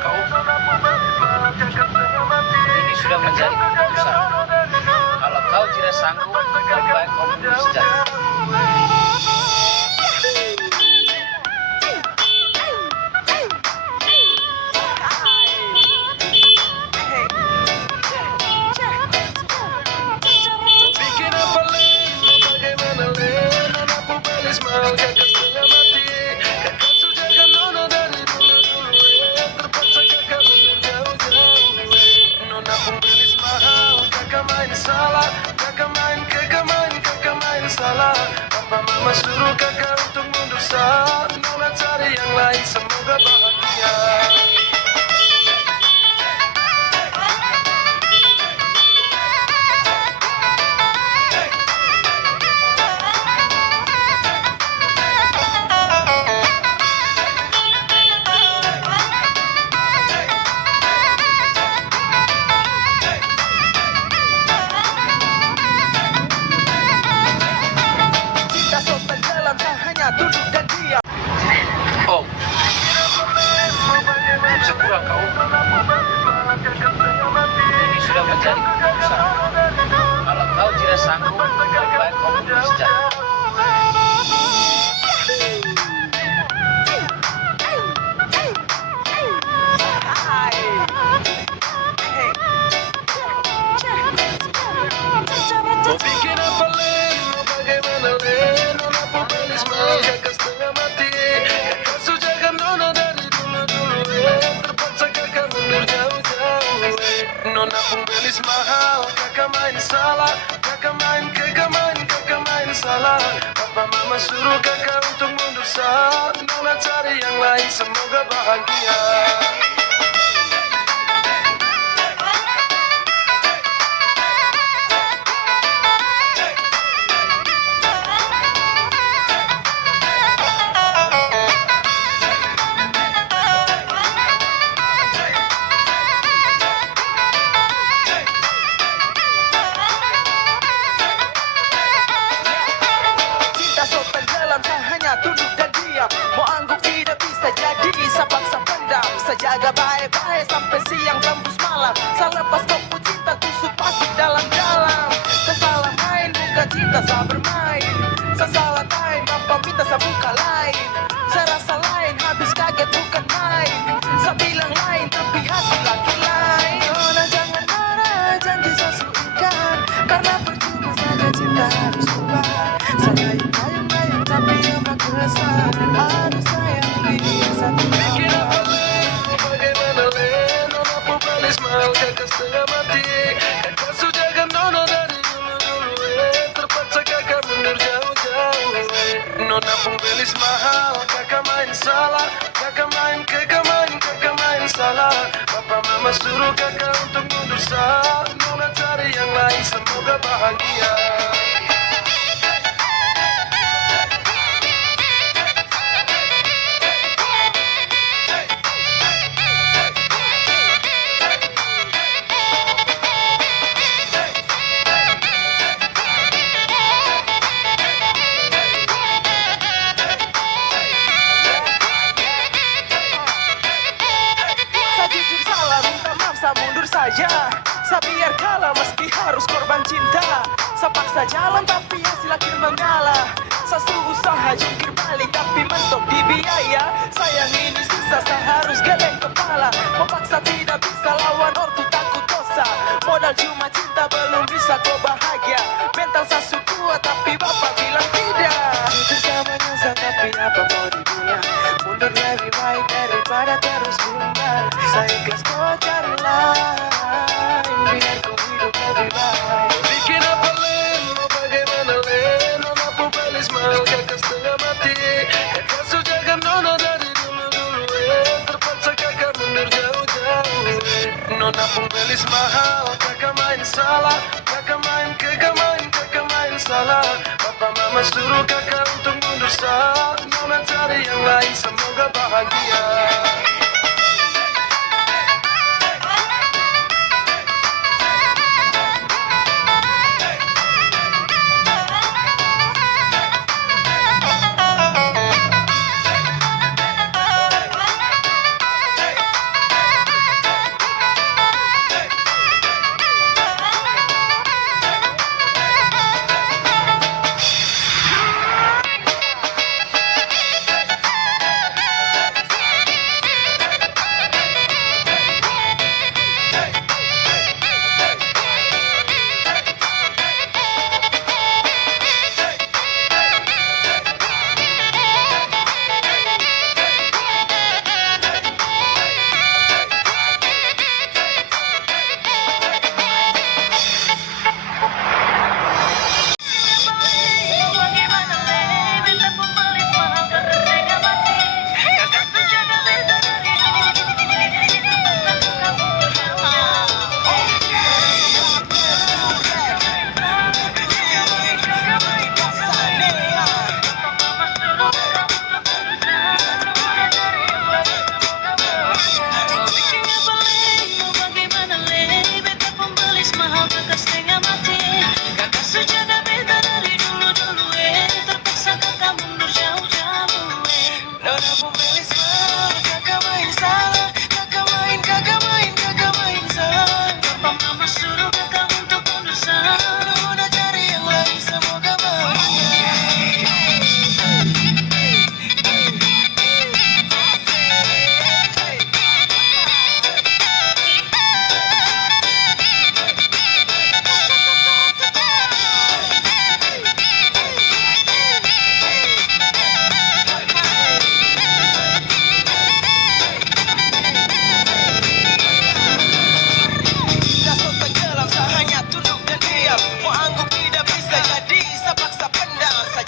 kurang kau. Ini sudah menjadi keputusan. Kalau kau tidak sanggup, lebih baik kau mundur saja. Mama suruh kakak untuk mundur saat Nona cari yang lain, semoga bahagia. Oh, bisa kurang kau. Ini sudah menjadi keputusan. Kalau kau tidak sanggup, lebih baik kau mundur saja. Mau bikin apa Len? Mau bagaimana Len? Nona populis mau kakak setengah mati. Kakak sujakan Nona dari dulu-dulu terpaksa kakak mundur jauh-jauh Nona pembelis mahal, kakak main salah. Kakak main salah. Papa mama suruh kakak untuk mundur saat Nona cari yang lain, semoga bahagia. Jaga baik-baik sampai siang tembus malam. Selepas kau cinta tusuk pasti dalam-dalam. Salah main bukan cinta, salah bermain. Salah time bapak minta saya buka lain. Saya rasa lain habis kaget bukan main. Saya bilang lain tapi hasil laki lain. Nona jangan marah, janji saya suikan. Karena percuma saja cinta harus berubah. Saya dayung-dayung tapi ombak besar. Harus sayang dia satu kakak setengah mati. Kakak sujakan Nona dari dulu-dulu terpaksa kakak mundur jauh-jauh Nona pembelis mahal, kakak main salah. Kakak main salah. Papa mama suruh kakak untuk mundur saat Nona cari yang lain, semoga bahagia. mundur saja. Saya biar kalah meski harus korban cinta. Saya paksa jalan tapi hasil akhir mengalah. Saya usaha jungkir balik tapi mentok di biaya. Sayang ini susah, saya harus geleng kepala. Memaksa tidak bisa lawan ortu takut dosa. Modal cuma cinta belum bisa kau bahagia. Mental saya kuat tapi bapak bilang tidak. Jujur sama nyesel tapi apa mau dibilang. Mundur lebih baik daripada terus tunggal. Saya ikhlas kau cari lain biar kau hidup lebih baik. Bikin apa Len, mau bagaimana Len? Nona pembelis mau kakak setengah mati. Kakak sujakan Nona dari dulu-dulu terpaksa kakak mundur jauh-jauh Nona pembelis mahal, kakak main salah. Kakak main salah. Papa mama suruh kakak untuk mundur saat Nona cari yang lain, semoga bahagia.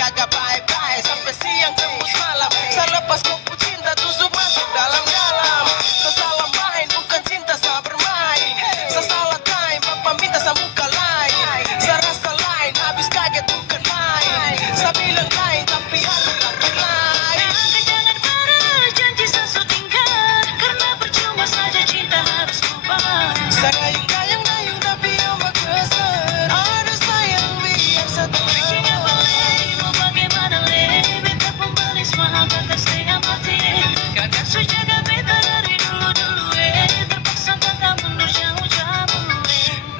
jaga baik-baik sampai siang tembus malam. Selepas kopu cinta tusuk masuk dalam-dalam. Sesalah main bukan cinta saya bermain. Sesalah time papa minta saya muka lain. Saya rasa lain habis kaget bukan main. Saya bilang lain tapi hati laki lain. Jangan marah janji sesuatu tinggal, karena percuma saja cinta harus lupa. Saya gayung-gayung tapi ombak besar. Aduh sayang biar satu. Jika boleh mau bagaimana lebih tak pembeli semahal kata setengah mati. Kakak sujaga beta dari dulu-dulu terpaksa kakak mundur jauh-jauh.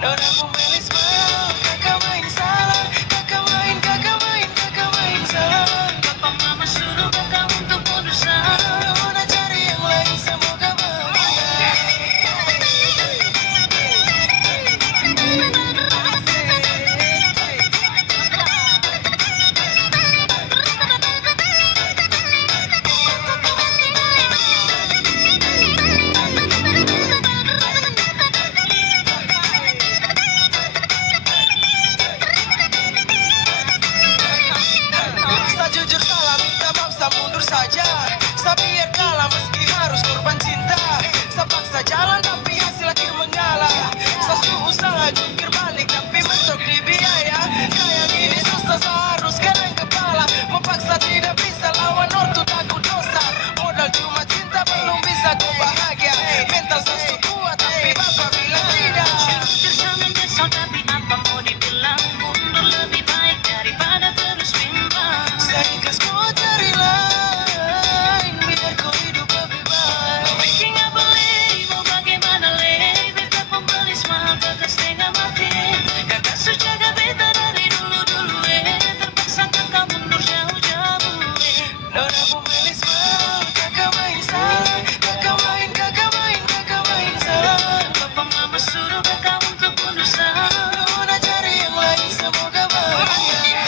Nona pembelis mau kakak main salah. Kakak main salah. Papa mama suruh kakak untuk mundur salah. Nona cari yang lain semoga bahagia. Saya jujur salah minta maaf saya mundur saja. Saya biar kalah meski harus korban cinta. Saya paksa jalan tapi hasil akhir mengalah. Saya usaha jungkir balik tapi mentok di biaya. Sayang ini susah saya harus gereng kepala. Memaksa tidak bisa lawan ortu takut dosa. Modal cuma cinta belum bisa ku bahagia. Mental saya kuat tapi bapak bilang tidak. Jujur menyesal tapi apa mau dibilang, mundur lebih baik daripada terus bimbang. Saya ikhlas kau cari lain biar kau hidup lebih baik. Jika boleh mau bagaimana lebih tak pembeli semahal kata setengah mati. Kakak sujaga beta dari dulu-dulu terpaksa kakak mundur jauh-jauh. Nona pembelis mau kakak main salah. Kakak main salah. Papa mama suruh kakak untuk mundur salah. Nona cari yang lain semoga bahagia.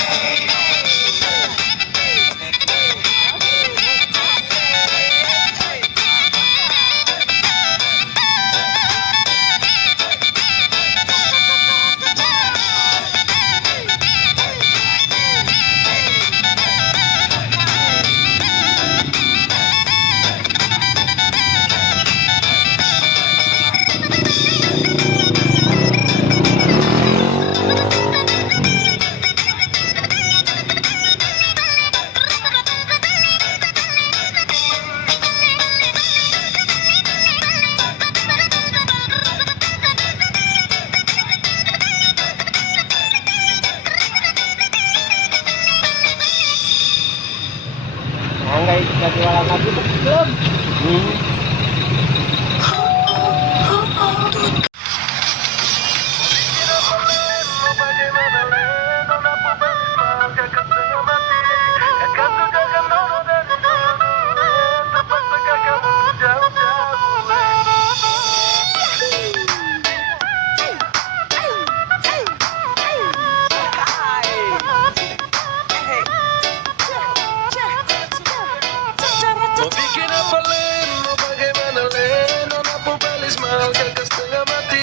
Mau bikin apa Len? Mau bagaimana Len? Nona pembelis mahal kakak setengah mati.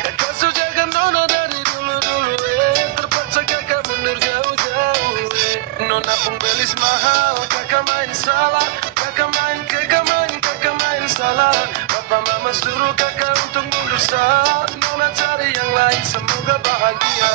Kakak sujaga Nona dari dulu-dulu terpaksa kakak mundur jauh-jauh. Nona pembelis mahal kakak main salah. Kakak main salah. Papa mama suruh kakak untuk mundur salah. Nona cari yang lain semoga bahagia.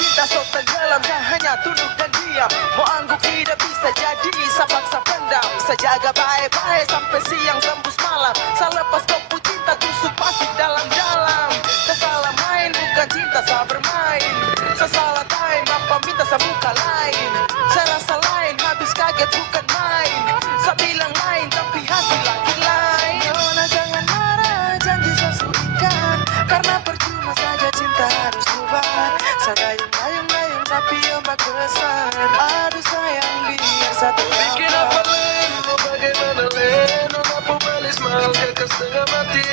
Cinta sok tenggelam dan hanya tunduk dan diam. Mau angguk tidak bisa jadi saya paksa pendam. Saya jaga baik-baik sampai siang tembus malam. Saya lepas kopu cinta tusuk pasti dalam-dalam. Saya salah main bukan cinta saya bermain. Saya salah time bapak minta saya muka lain. Saya rasa lain habis kaget bukan main. Saya bilang lain tapi hasil laki lain. Nona jangan marah janji saya surikan. Karena percuma saja cinta harus bubar. Saya gayung-gayung tapi ombak besar. Aduh sayang biar satu. Bikin apa Len? Mau bagaimana Len? Nona pembelis mahal kakak kakak setengah mati.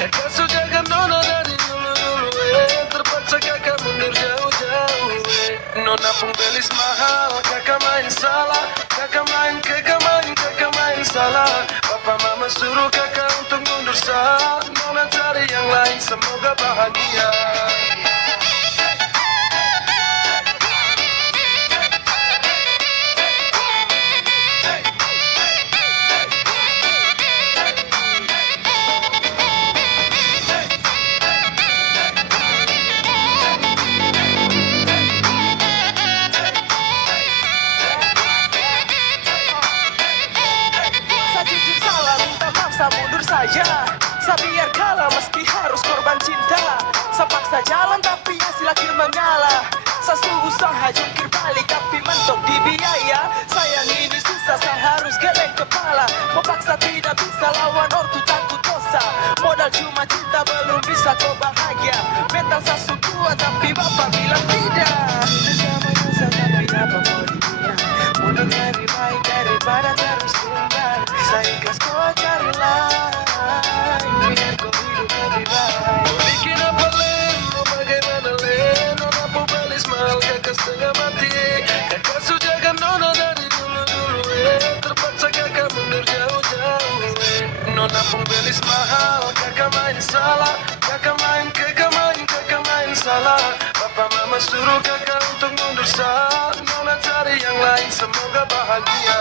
Kakak sujakan nona dari dulu-dulu terpaksa kakak mundur jauh-jauh Nona pun belis mahal, kakak main salah. Kakak main salah. Papa mama suruh kakak untuk mundur sah. Nona cari yang lain, semoga bahagia. Mundur saja, sabiar kalah meski harus korban cinta. Sepaksa jalan tapi hasil akhir mengalah. Sesu usaha jungkir balik tapi mentok di biaya. Sayang ini susah, saya harus geleng kepala. Memaksa tidak bisa lawan ortu takut dosa. Modal cuma cinta belum bisa kau bahagia. Mental sasu kuat tapi bapak bilang tidak. Sama dosa tapi apa mau dipunya. Mundur lebih baik daripada terus kembali. Saya ikhlas kau cari lain, biar kau hidup lebih baik. Mau bikin apa Len, mau bagaimana Len. Nona pun belis mahal, kakak setengah mati. Kakak sujakan nona dari dulu-dulu terpaksa kakak mundur jauh-jauh Nona pun belis mahal, kakak main salah. Kakak main salah. Papa mama suruh kakak untuk mundur sah. Nona cari yang lain, semoga bahagia.